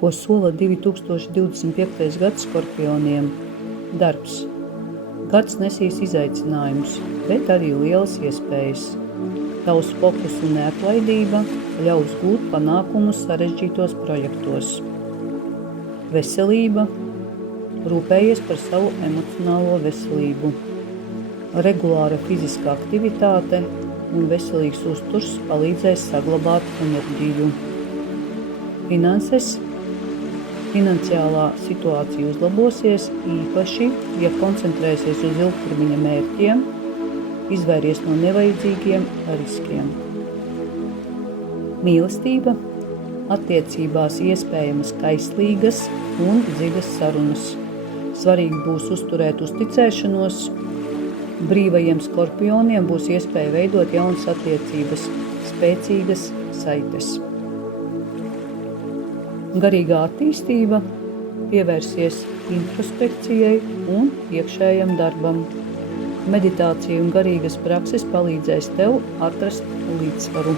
Ko sola 2025. Gads Skorpioniem? Darbs. Gads nesīs izaicinājumus, bet arī lielas iespējas. Tavs fokus un neatlaidība ļaus gūt panākumus sarežģītos projektos. Veselība. Rūpējies par savu emocionālo veselību. Regulāra fiziskā aktivitāte un veselīgs uzturs palīdzēs saglabāt enerģiju. Finanses. Finansiālā situācija uzlabosies, īpaši, ja koncentrēsies uz ilgtermiņa mērķiem, izvairies no nevajadzīgiem riskiem. Mīlestība. Attiecībās iespējamas kaislīgas un dziļas sarunas. Svarīgi būs uzturēt uzticēšanos. Brīvajiem skorpioniem būs iespēja veidot jaunas attiecības, spēcīgas saites. Garīgā attīstība. Pievērsies introspekcijai un iekšējam darbam. Meditācija un garīgas prakses palīdzēs tev atrast līdzsvaru.